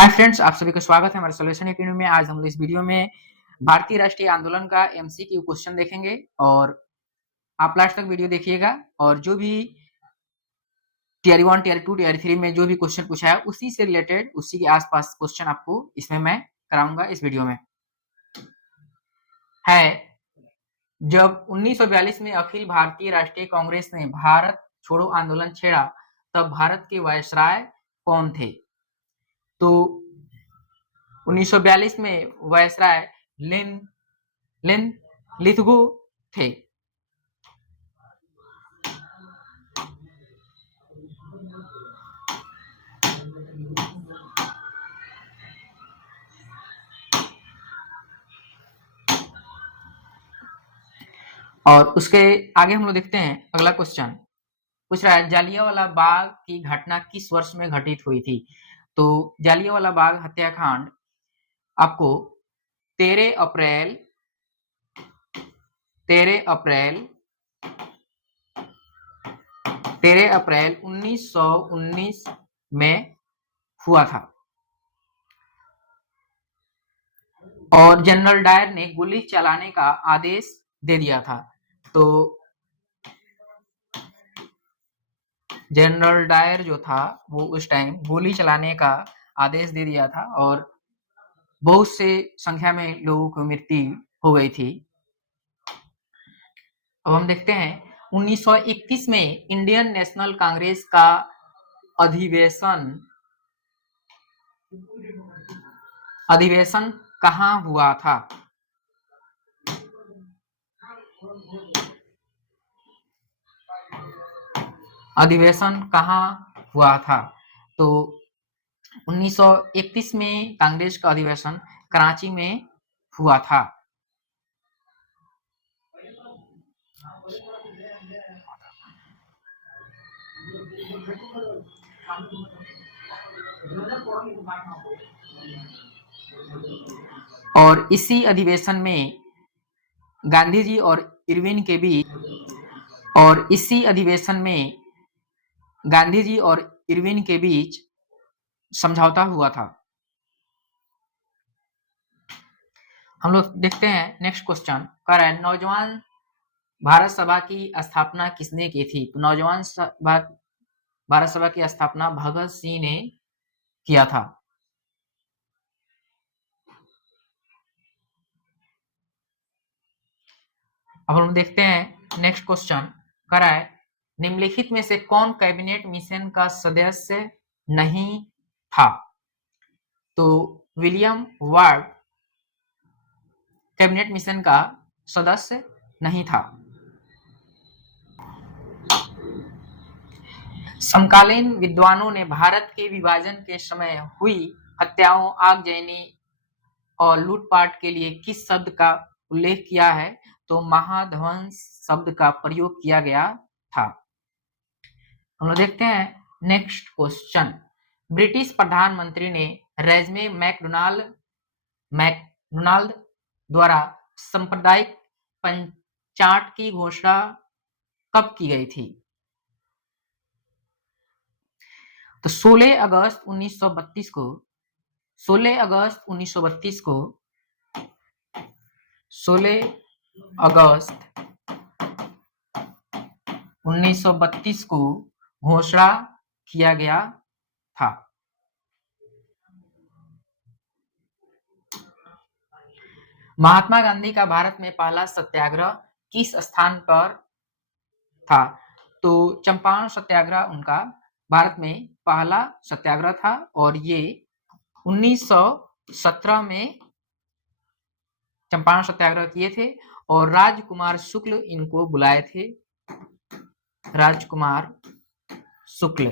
Hi friends, आप सभी का स्वागत है हमारे सॉल्यूशन एकेडमी में। आज हम लोग इस वीडियो में भारतीय राष्ट्रीय आंदोलन का एमसीक्यू क्वेश्चन देखेंगे और आप लास्ट तक वीडियो देखिएगा। और जो भी टीयर 1, टीयर 2, टीयर 3 में जो भी क्वेश्चन पूछा है उसी से रिलेटेड, उसी के आसपास क्वेश्चन आपको इसमें मैं कराऊंगा इस वीडियो में। है जब 1942 में अखिल भारतीय राष्ट्रीय कांग्रेस ने भारत छोड़ो आंदोलन छेड़ा, तब भारत के वायसराय कौन थे? तो 1942 में वायसराय लिन लिथगो थे। और उसके आगे हम लोग देखते हैं अगला क्वेश्चन पूछ रहा है, जालियांवाला बाग की घटना किस वर्ष में घटित हुई थी? तो जालियांवाला बाग हत्याकांड आपको 13 अप्रैल 1919 में हुआ था। और जनरल डायर ने गोली चलाने का आदेश दे दिया था। तो जनरल डायर जो था वो उस टाइम गोली चलाने का आदेश दे दिया था और बहुत से संख्या में लोगों की मृत्यु हो गई थी। अब हम देखते हैं 1931 में इंडियन नेशनल कांग्रेस का अधिवेशन कहाँ हुआ था? अधिवेशन कहाँ हुआ था? तो 1931 में कांग्रेस का अधिवेशन कराची में हुआ था। और इसी अधिवेशन में गांधी जी और इरविन के बीच समझौता हुआ था। हम लोग देखते हैं नेक्स्ट क्वेश्चन कह रहा है, नौजवान भारत सभा की स्थापना किसने की थी? तो नौजवान भारत सभा की स्थापना भगत सिंह ने किया था। अब हम देखते हैं नेक्स्ट क्वेश्चन कह रहा है, निम्नलिखित में से कौन कैबिनेट मिशन का सदस्य नहीं था? तो विलियम वार्ड कैबिनेट मिशन का सदस्य नहीं था। समकालीन विद्वानों ने भारत के विभाजन के समय हुई हत्याओं, आगजनी और लूटपाट के लिए किस शब्द का उल्लेख किया है? तो महाध्वंस शब्द का प्रयोग किया गया था। हम लोग देखते हैं नेक्स्ट क्वेश्चन, ब्रिटिश प्रधानमंत्री ने रेजमे मैकडोनाल्ड द्वारा सांप्रदायिक पंचाट की घोषणा कब की गई थी? तो 16 अगस्त 1932 को 16 अगस्त 1932 को घोषणा किया गया था। महात्मा गांधी का भारत में पहला सत्याग्रह किस स्थान पर था? तो चंपारण सत्याग्रह उनका भारत में पहला सत्याग्रह था और ये 1917 में चंपारण सत्याग्रह किए थे और राजकुमार शुक्ल इनको बुलाए थे। राजकुमार शुक्ल।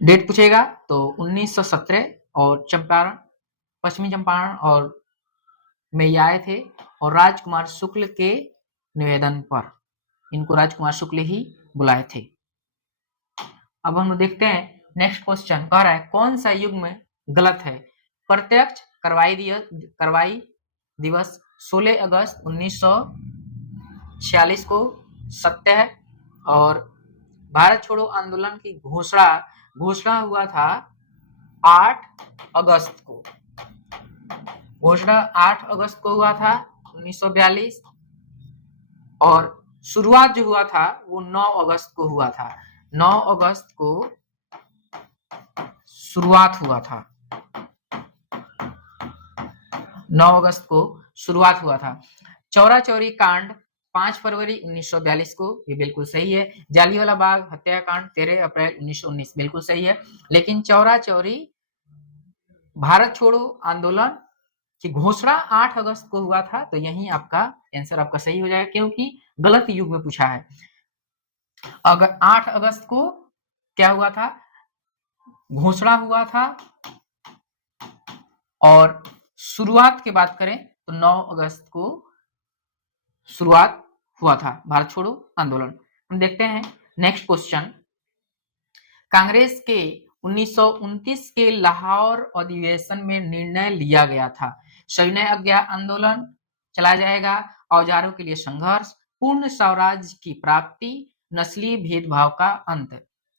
डेट पूछेगा तो 1917 और चंपारण, पश्चिमी चंपारण और में ये आए थे और राजकुमार शुक्ल के निवेदन पर इनको राजकुमार शुक्ल ही बुलाए थे। अब हम देखते हैं नेक्स्ट क्वेश्चन कह रहा है, कौन सा युग्म गलत है? प्रत्यक्ष कार्रवाई दिवस 16 अगस्त 1946 को सत्य है और भारत छोड़ो आंदोलन की घोषणा हुआ था 8 अगस्त को। घोषणा 8 अगस्त को हुआ था 1942 और शुरुआत जो हुआ था वो 9 अगस्त को हुआ था। 9 अगस्त को शुरुआत हुआ था। 9 अगस्त को शुरुआत हुआ था। चौरा चौरी कांड 5 फरवरी 1942 को, ये बिल्कुल सही है। जालियांवाला बाग हत्याकांड 13 अप्रैल 1919, बिल्कुल सही है। लेकिन चौरा चौरी भारत छोड़ो आंदोलन की घोषणा 8 अगस्त को हुआ था, तो यही आपका आंसर आपका सही हो जाएगा, क्योंकि गलत युग में पूछा है। अगर 8 अगस्त को क्या हुआ था, घोषणा हुआ था, और शुरुआत की बात करें तो 9 अगस्त को शुरुआत हुआ था भारत छोड़ो आंदोलन। हम देखते हैं नेक्स्ट क्वेश्चन। कांग्रेस के 1929 के लाहौर अधिवेशन में निर्णय लिया गया था, सविनय अवज्ञा आंदोलन चलाया जाएगा, औजारों के लिए संघर्ष, पूर्ण स्वराज की प्राप्ति, नस्लीय भेदभाव का अंत।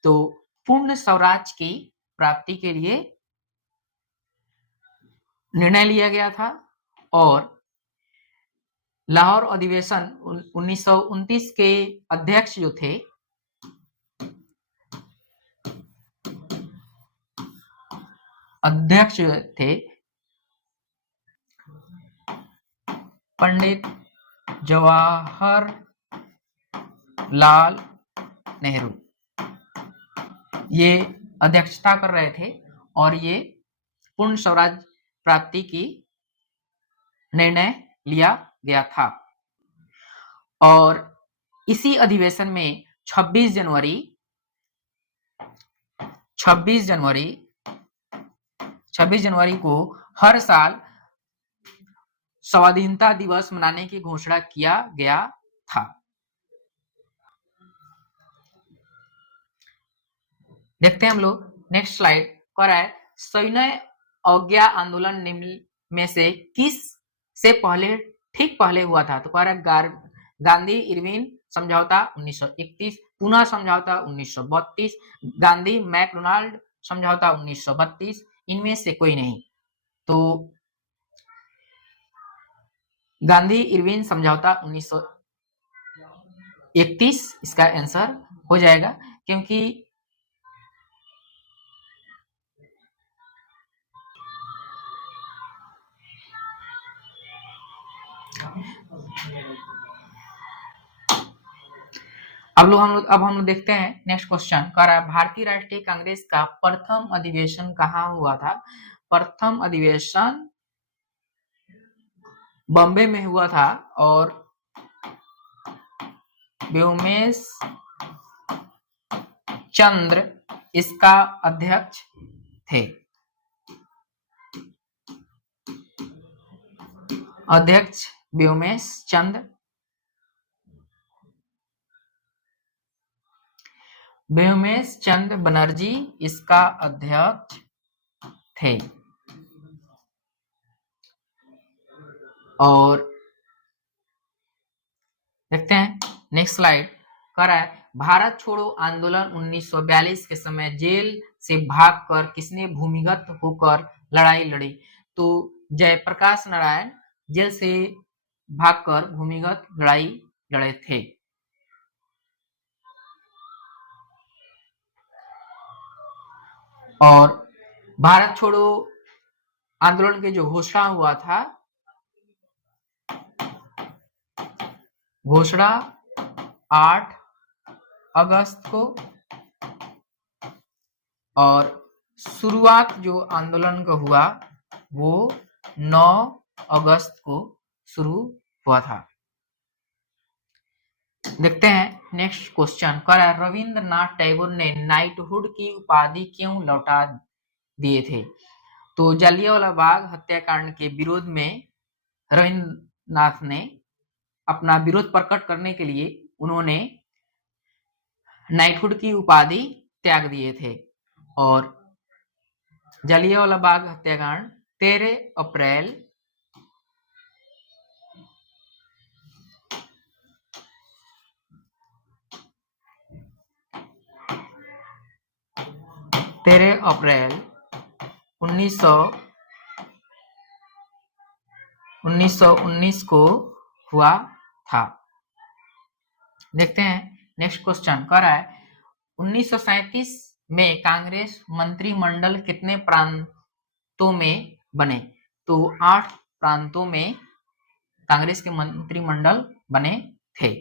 तो पूर्ण स्वराज की प्राप्ति के लिए निर्णय लिया गया था, और लाहौर अधिवेशन 1929 के अध्यक्ष जो थे पंडित जवाहरलाल नेहरू, ये अध्यक्षता कर रहे थे, और ये पूर्ण स्वराज प्राप्ति की निर्णय लिया गया था। और इसी अधिवेशन में 26 जनवरी को हर साल स्वाधीनता दिवस मनाने की घोषणा किया गया था। देखते हैं हम लोग नेक्स्ट स्लाइड। कह रहा है सविनय अवज्ञा आंदोलन निम्न में से किस से ठीक पहले हुआ था। तो कह रहा है गांधी इरविन समझौता 1931, पूना समझौता 1932, गांधी मैकडोनाल्ड समझौता 1932, इनमें से कोई नहीं। तो गांधी इरविन समझौता 1931 इसका आंसर हो जाएगा, क्योंकि अब हम लोग देखते हैं नेक्स्ट क्वेश्चन। कह रहा है भारतीय राष्ट्रीय कांग्रेस का प्रथम अधिवेशन कहाँ हुआ था। प्रथम अधिवेशन बॉम्बे में हुआ था, और व्योमेश चंद्र इसका अध्यक्ष थे। अध्यक्ष व्योमेश चंद्र बनर्जी इसका अध्यक्ष थे। और देखते हैं नेक्स्ट स्लाइड। कह रहा है भारत छोड़ो आंदोलन 1942 के समय जेल से भागकर किसने भूमिगत होकर लड़ाई लड़ी। तो जयप्रकाश नारायण जेल से भागकर भूमिगत लड़ाई लड़े थे। और भारत छोड़ो आंदोलन के जो घोषणा हुआ था, घोषणा 8 अगस्त को, और शुरुआत जो आंदोलन का हुआ वो 9 अगस्त को शुरू हुआ था। देखते हैं नेक्स्ट क्वेश्चन। कह रहा है रविंद्रनाथ टैगोर ने नाइटहुड की उपाधि क्यों लौटा दिए थे। तो जालियांवाला बाग हत्याकांड के विरोध में रविंद्रनाथ ने अपना विरोध प्रकट करने के लिए उन्होंने नाइटहुड की उपाधि त्याग दिए थे। और जालियांवाला बाग हत्याकांड 13 अप्रैल 1919 13 अप्रैल 1919 को हुआ था। देखते हैं नेक्स्ट क्वेश्चन कह रहा है 1937 में कांग्रेस मंत्रिमंडल कितने प्रांतों में बने? तो 8 प्रांतों में कांग्रेस के मंत्रिमंडल बने थे।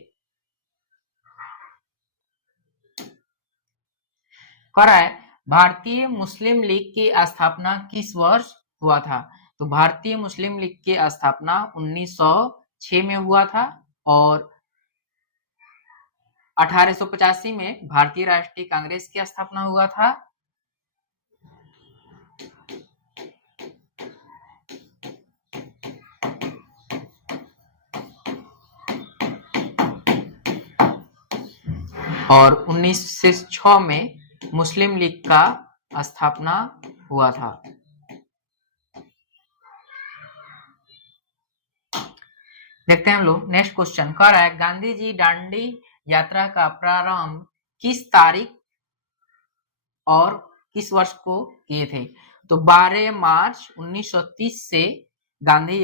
कह रहा है भारतीय मुस्लिम लीग की स्थापना किस वर्ष हुआ था? तो भारतीय मुस्लिम लीग की स्थापना 1906 में हुआ था और 1885 में भारतीय राष्ट्रीय कांग्रेस की स्थापना हुआ था। और 1906 में मुस्लिम लीग का स्थापना हुआ था। देखते हैं हम लोग नेक्स्ट क्वेश्चन कह रहा है गांधी जी दांडी यात्रा का प्रारंभ किस तारीख और किस वर्ष को किए थे? तो 12 मार्च 1930 से गांधी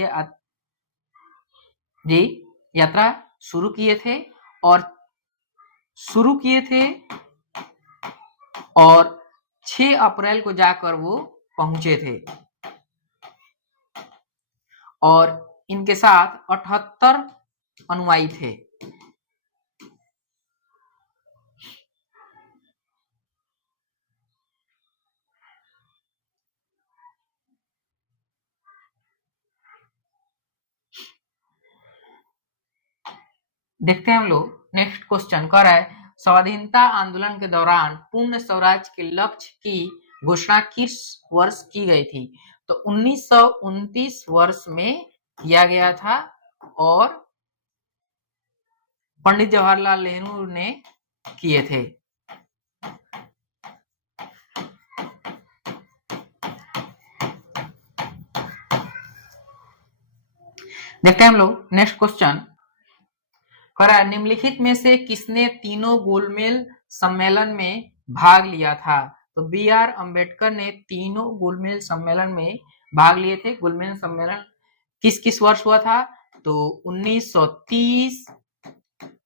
जी यात्रा शुरू किए थे और 6 अप्रैल को जाकर वो पहुंचे थे और इनके साथ 78 अनुयायी थे। देखते हैं हम लोग नेक्स्ट क्वेश्चन कह रहा है स्वाधीनता आंदोलन के दौरान पूर्ण स्वराज के लक्ष्य की घोषणा किस वर्ष की गई थी? तो 1929 वर्ष में किया गया था और पंडित जवाहरलाल नेहरू ने किए थे। देखते हैं हम लोग नेक्स्ट क्वेश्चन कह रहा है निम्नलिखित में से किसने तीनों गोलमेज सम्मेलन में भाग लिया था? तो बी.आर. अम्बेडकर ने तीनों गोलमेज सम्मेलन में भाग लिए थे। गोलमेज सम्मेलन किस किस वर्ष हुआ था? तो 1930,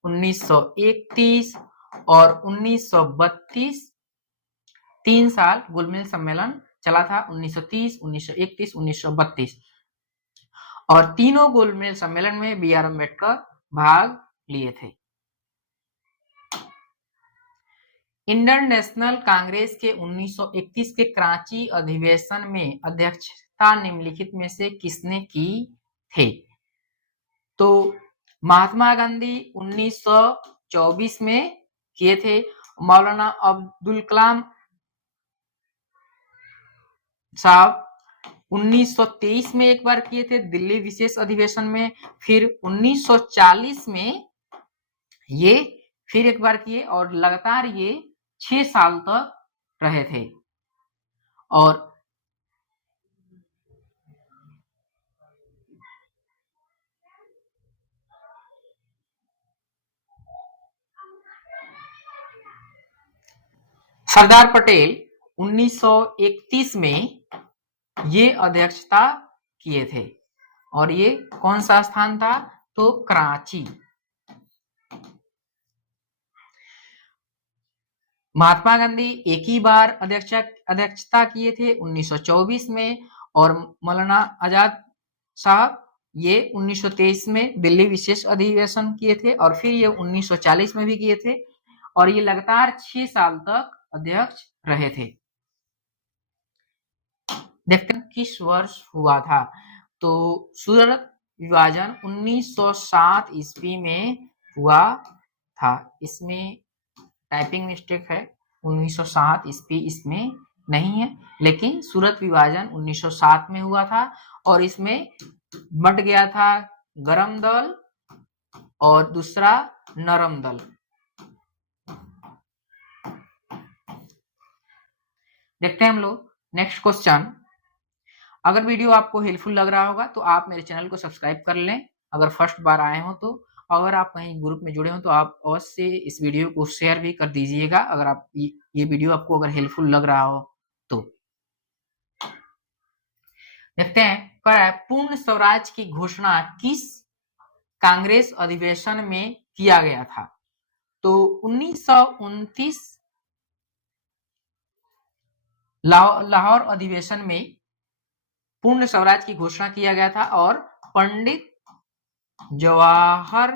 1931 और 1932 3 साल गोलमेज सम्मेलन चला था। 1930, 1931, 1932 और तीनों गोलमेज सम्मेलन में बी.आर. अम्बेडकर भाग लिए थे। इंडियन नेशनल कांग्रेस के 1931 के कराची अधिवेशन में अध्यक्षता निम्नलिखित में से किसने की थे? तो महात्मा गांधी 1924 में किए थे। मौलाना अब्दुल कलाम साहब 1923 में एक बार किए थे दिल्ली विशेष अधिवेशन में। फिर 1940 में ये फिर एक बार किए और लगातार ये 6 साल तक रहे थे। और सरदार पटेल 1931 में ये अध्यक्षता किए थे और ये कौन सा स्थान था? तो कराची। महात्मा गांधी एक ही बार अध्यक्षता किए थे 1924 में और मौलाना आजाद साहब ये 1923 में दिल्ली विशेष अधिवेशन किए थे और फिर ये 1940 में भी किए थे और ये लगातार 6 साल तक अध्यक्ष रहे थे। देखते हैं किस वर्ष हुआ था? तो सूरत विभाजन 1907 ईस्वी में हुआ था। इसमें टाइपिंग मिस्टेक है, 1907 ईस्वी इसमें नहीं है, लेकिन सूरत विभाजन 1907 में हुआ था और इसमें बट गया था गरम दल और दूसरा नरम दल। देखते हैं हम लोग नेक्स्ट क्वेश्चन। अगर वीडियो आपको हेल्पफुल लग रहा होगा तो आप मेरे चैनल को सब्सक्राइब कर लें अगर फर्स्ट बार आए हो तो। अगर आप कहीं ग्रुप में जुड़े हो तो आप अवश्य इस वीडियो को शेयर भी कर दीजिएगा अगर आप ये वीडियो आपको अगर हेल्पफुल लग रहा हो देखते हैं, कह रहा है पूर्ण स्वराज की घोषणा किस कांग्रेस अधिवेशन में किया गया था? तो 1929 लाहौर अधिवेशन में पूर्ण स्वराज की घोषणा किया गया था और पंडित जवाहर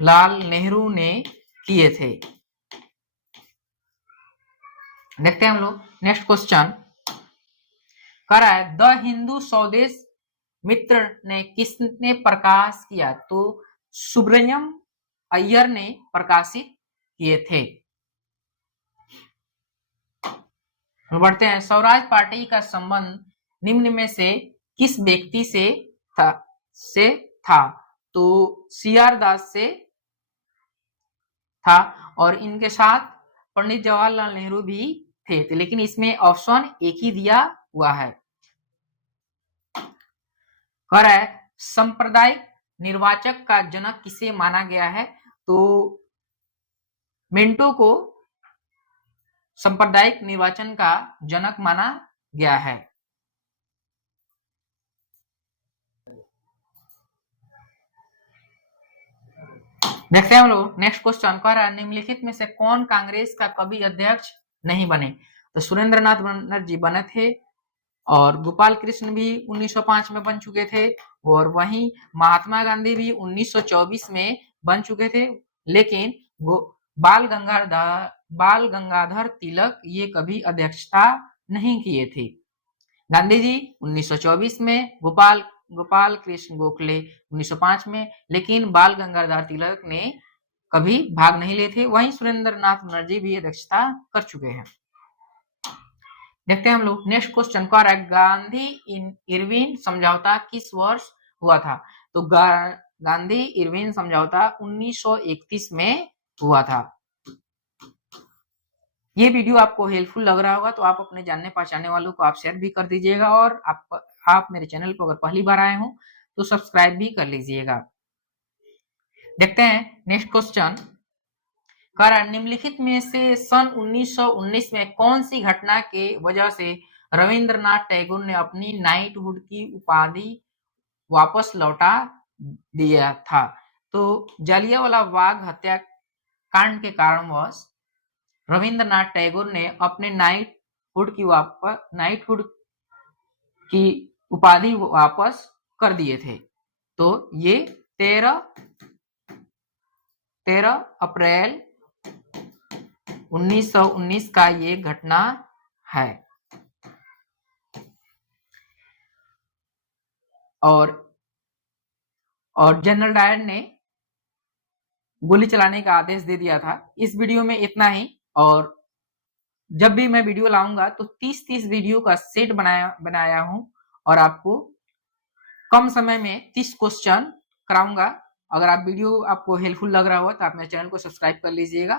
लाल नेहरू ने किए थे। देखते हैं हम लोग नेक्स्ट क्वेश्चन, कह रहा है द हिंदू स्वदेश मित्र ने किसने प्रकाश किया? तो सुब्रमण्यम अय्यर ने प्रकाशित किए थे। बढ़ते हैं, स्वराज पार्टी का संबंध निम्न में से किस व्यक्ति से था? तो सीआर दास से था और इनके साथ पंडित जवाहरलाल नेहरू भी थे, लेकिन इसमें ऑप्शन एक ही दिया हुआ है। कह रहा है सांप्रदायिक निर्वाचक का जनक किसे माना गया है? तो मिंटो को सांप्रदायिक निर्वाचन का जनक माना गया है। देखते हैं हम लोग नेक्स्ट क्वेश्चन, कह रहा है निम्नलिखित में से कौन कांग्रेस का कभी अध्यक्ष नहीं बने? तो सुरेंद्रनाथ बनर्जी बने थे और गोपाल कृष्ण भी 1905 में बन चुके थे और वहीं महात्मा गांधी भी 1924 में बन चुके थे, लेकिन बाल गंगाधर तिलक ये कभी अध्यक्षता नहीं किए थे। गांधी जी 1924 में, गोपाल कृष्ण गोखले 1905 में, लेकिन बाल गंगाधर तिलक ने कभी भाग नहीं लिए थे। वहीं सुरेंद्रनाथ बनर्जी भी अध्यक्षता कर चुके हैं। देखते हैं हम लोग नेक्स्ट क्वेश्चन, कह रहा है गांधी इरविन समझौता किस वर्ष हुआ था? तो गांधी इरविन समझौता 1931 में हुआ था। ये वीडियो आपको हेल्पफुल लग रहा होगा तो आप अपने जानने पहचानने वालों को आप शेयर भी कर दीजिएगा और आप मेरे चैनल पर अगर पहली बार आए हो तो सब्सक्राइब भी कर लीजिएगा। देखते हैं नेक्स्ट क्वेश्चन, कह रहा है निम्नलिखित में से सन 1919 में कौन सी घटना के वजह से रविंद्रनाथ टैगोर ने अपनी नाइटहुड की उपाधि वापस लौटा दिया था? तो जलियांवाला बाग हत्याकांड के कारणवश रविंद्रनाथ टैगोर ने अपने नाइटहुड की उपाधि वापस कर दिए थे। तो ये 13 अप्रैल 1919 का ये घटना है। और जनरल डायर ने गोली चलाने का आदेश दे दिया था। इस वीडियो में इतना ही, और जब भी मैं वीडियो लाऊंगा तो 30 वीडियो का सेट बनाया हूं और आपको कम समय में 30 क्वेश्चन कराऊंगा। अगर आप वीडियो आपको हेल्पफुल लग रहा हो तो आप मेरे चैनल को सब्सक्राइब कर लीजिएगा।